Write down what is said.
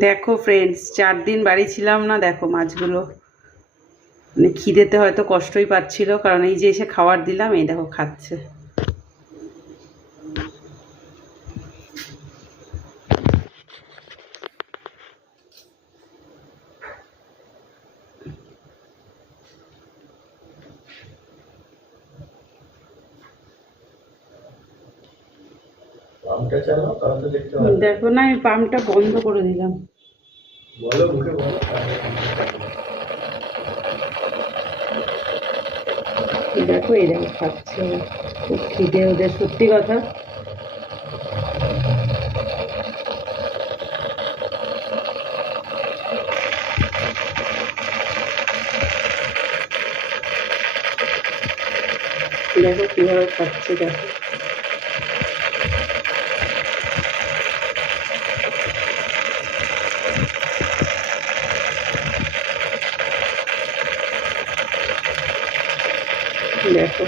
দেখো ফ্রেন্ডস, 4 দিন বাড়ি ছিলাম না। দেখো মাছগুলো মানে খিদেতে হয়তো কষ্টই পাচ্ছিল, কারণ এই যে এসে খাবার দিলাম, এই দেখো খাচ্ছে। পাম্পটা চালাও, তাহলে তো দেখতে পাবে। দেখো না, আমি পাম্পটা বন্ধ করে দিলাম। বলো, মুখে বলো। দেখো এই দেখো খাচ্ছে ওরা। খুব খিদে ওদের, সত্যি কথা। দেখো কিভাবে খাচ্ছে, দেখো। দেখো